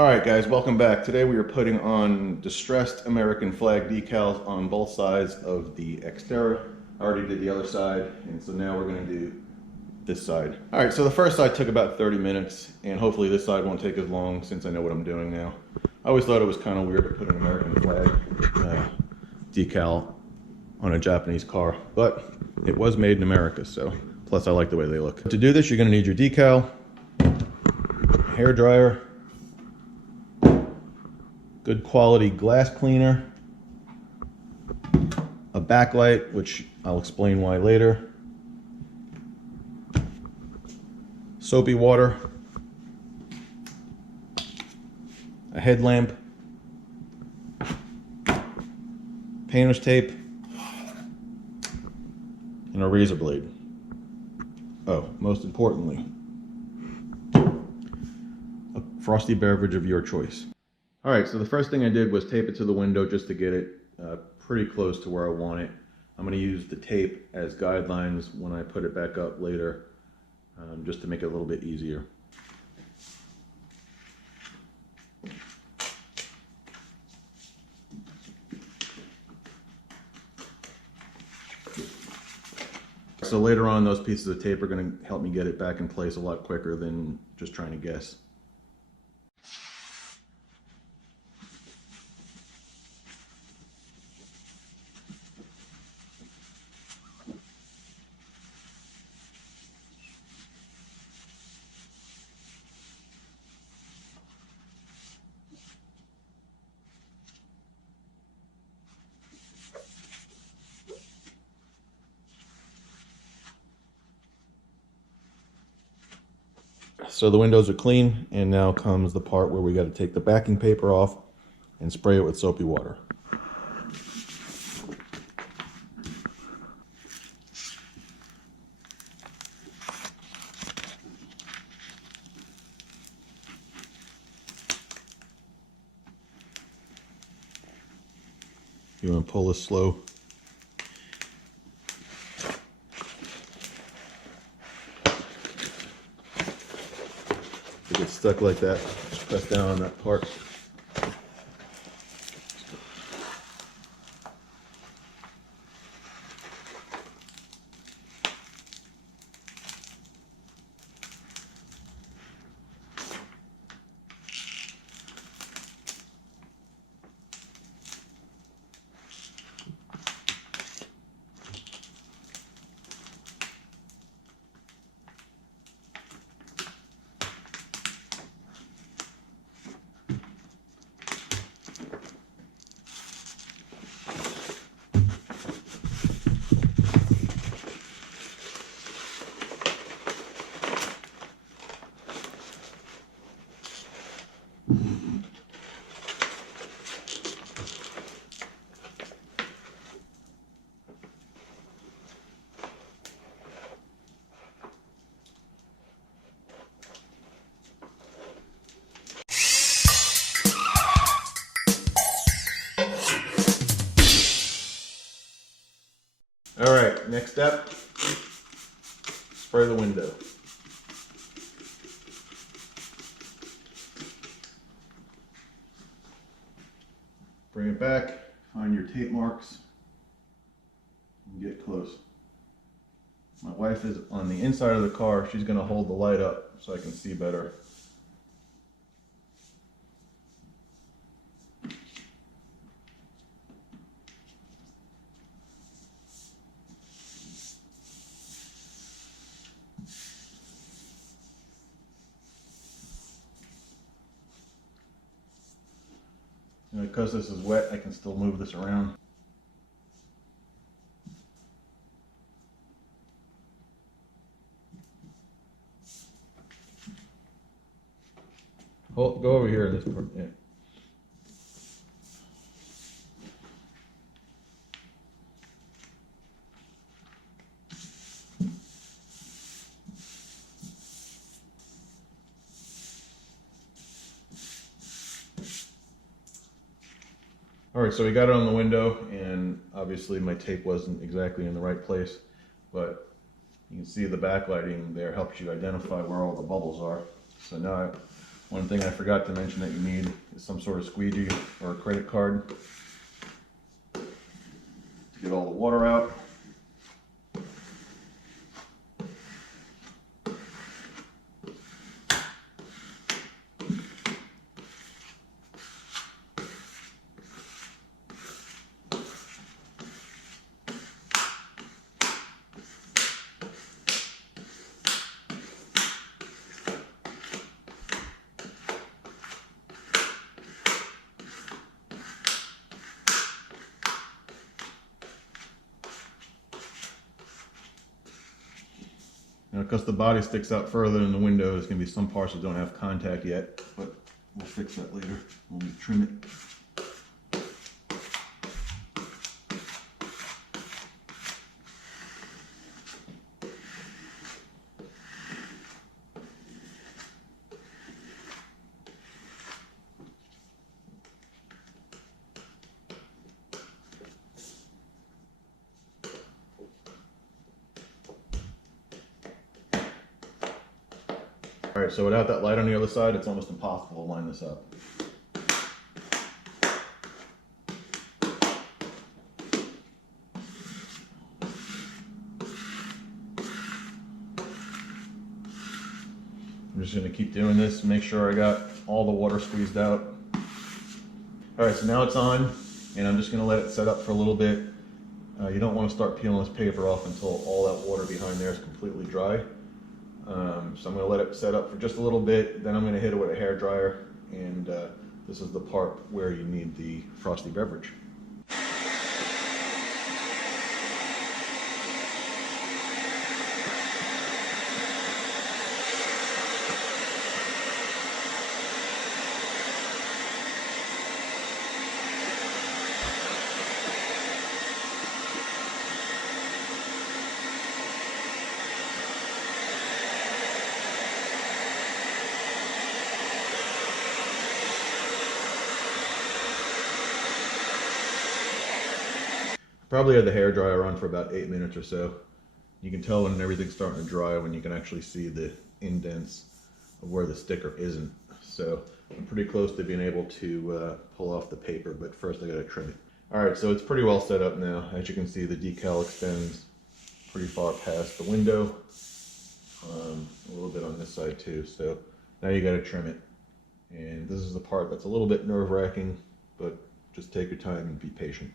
Alright guys, welcome back. Today we are putting on distressed American flag decals on both sides of the Xterra. I already did the other side, and so now we're going to do this side. Alright, so the first side took about 30 minutes, and hopefully this side won't take as long since I know what I'm doing now. I always thought it was kind of weird to put an American flag decal on a Japanese car, but it was made in America, so plus I like the way they look. To do this, you're going to need your decal, hair dryer, good quality glass cleaner, a backlight, which I'll explain why later, soapy water, a headlamp, painter's tape, and a razor blade. Oh, most importantly, a frosty beverage of your choice. Alright, so the first thing I did was tape it to the window just to get it pretty close to where I want it. I'm going to use the tape as guidelines when I put it back up later, just to make it a little bit easier. So later on, those pieces of tape are going to help me get it back in place a lot quicker than just trying to guess. So the windows are clean, and now comes the part where we got to take the backing paper off and spray it with soapy water. You want to pull this slow. If it gets stuck like that, just press down on that part. Alright, next step, spray the window. Bring it back, find your tape marks, and get close. My wife is on the inside of the car. She's going to hold the light up so I can see better. And because this is wet, I can still move this around. Hold, go over here in this part. Yeah. Alright, so we got it on the window, and obviously my tape wasn't exactly in the right place, but you can see the backlighting there helps you identify where all the bubbles are. So now One thing I forgot to mention that you need is some sort of squeegee or a credit card to get all the water out. Now, because the body sticks out further than the window, there's going to be some parts that don't have contact yet, but we'll fix that later when we trim it. All right, so without that light on the other side, it's almost impossible to line this up. I'm just gonna keep doing this, make sure I got all the water squeezed out. All right, so now it's on, and I'm just gonna let it set up for a little bit. You don't wanna start peeling this paper off until all that water behind there is completely dry. So I'm going to let it set up for just a little bit, then I'm going to hit it with a hair dryer, and this is the part where you need the frosty beverage. Probably had the hair dryer on for about 8 minutes or so. You can tell when everything's starting to dry when you can actually see the indents of where the sticker isn't. So I'm pretty close to being able to pull off the paper, but first I gotta trim it. All right, so it's pretty well set up now. As you can see, the decal extends pretty far past the window. A little bit on this side too. So now you gotta trim it. And this is the part that's a little bit nerve-wracking, but just take your time and be patient.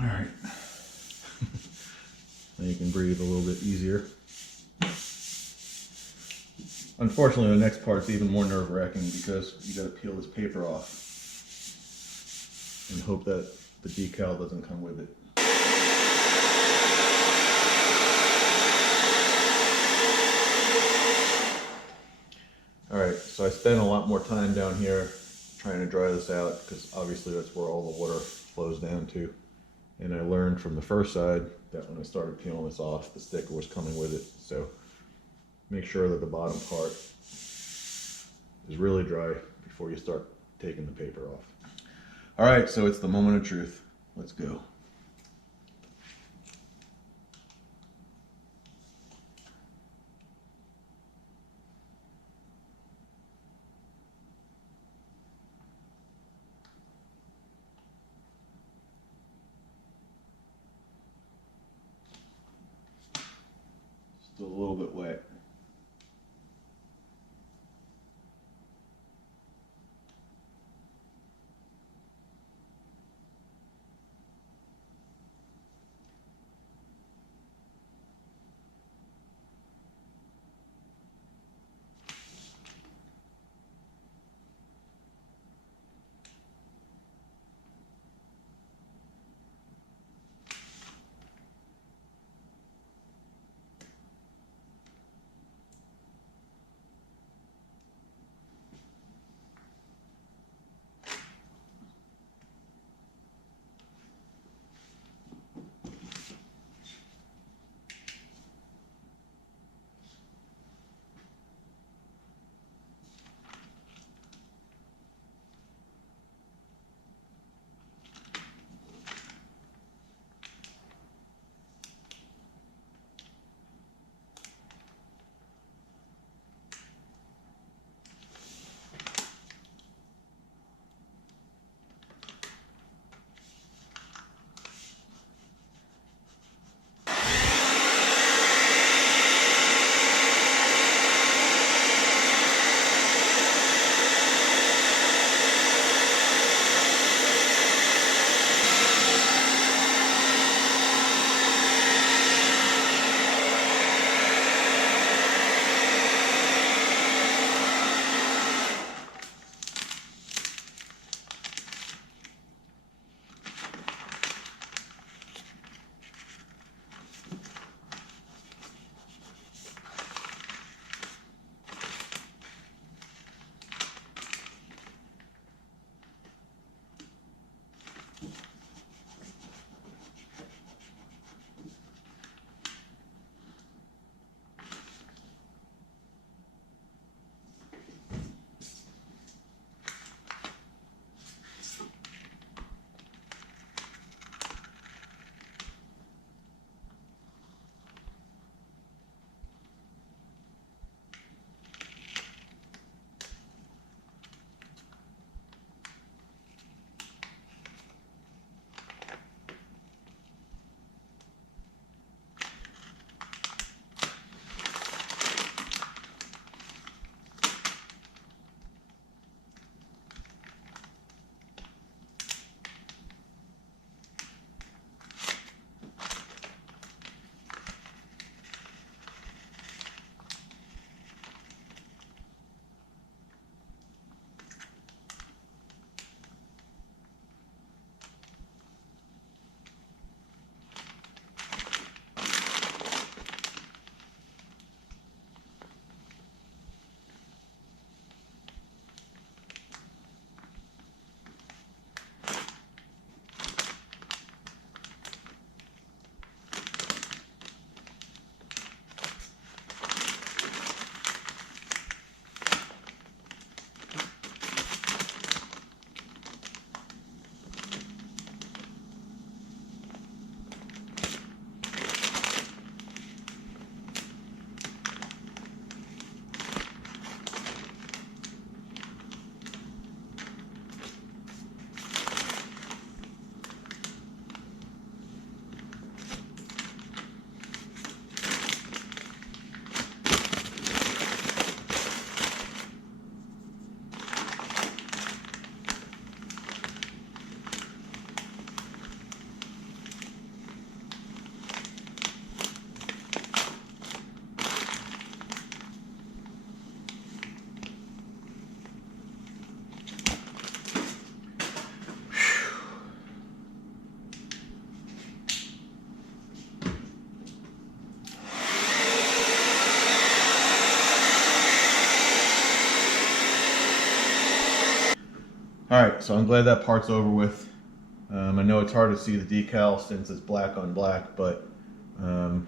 All right, now you can breathe a little bit easier. Unfortunately, the next part's even more nerve-wracking because you got to peel this paper off and hope that the decal doesn't come with it. All right, so I spent a lot more time down here trying to dry this out because obviously that's where all the water flows down to. And I learned from the first side that when I started peeling this off, the sticker was coming with it. So Make sure that the bottom part is really dry before you start taking the paper off. All right, so it's the moment of truth. Let's go. Still a little bit wet. All right, so I'm glad that part's over with. I know it's hard to see the decal since it's black on black, but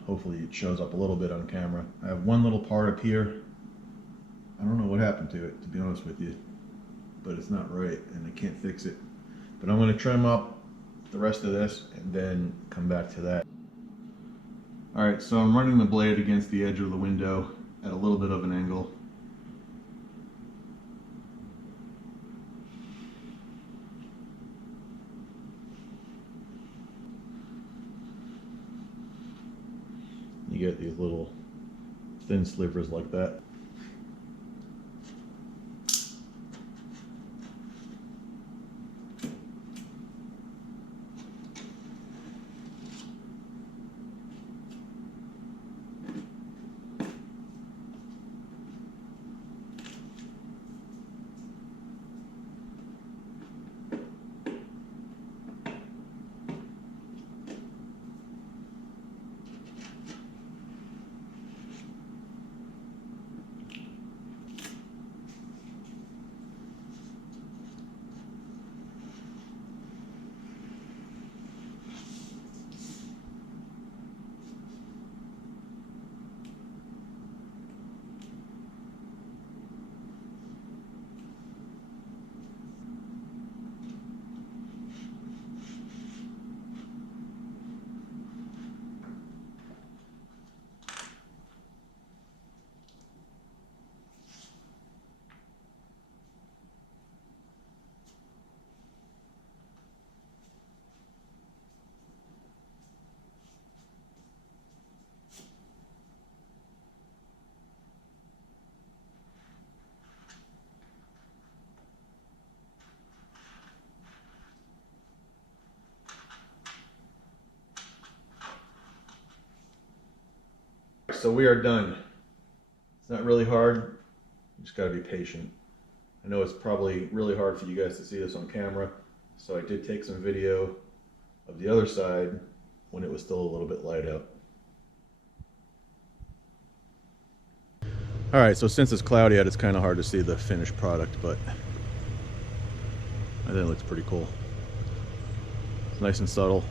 Hopefully it shows up a little bit on camera. I have one little part up here. I don't know what happened to it, to be honest with you, but it's not right and I can't fix it. But I'm going to trim up the rest of this and then come back to that. Alright, so I'm running the blade against the edge of the window at a little bit of an angle. You get these little thin slivers like that. So we are done. It's not really hard. You just got to be patient. I know it's probably really hard for you guys to see this on camera, so I did take some video of the other side when it was still a little bit light out. All right, so since it's cloudy out, it's kind of hard to see the finished product, but I think it looks pretty cool. It's nice and subtle.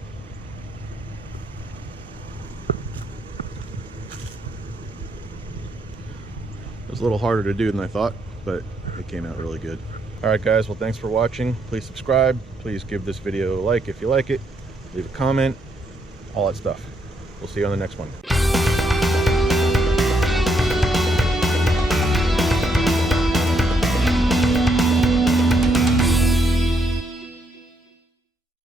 It was a little harder to do than I thought, but it came out really good. All right, guys, well, thanks for watching. Please subscribe. Please give this video a like if you like it. Leave a comment, all that stuff. We'll see you on the next one.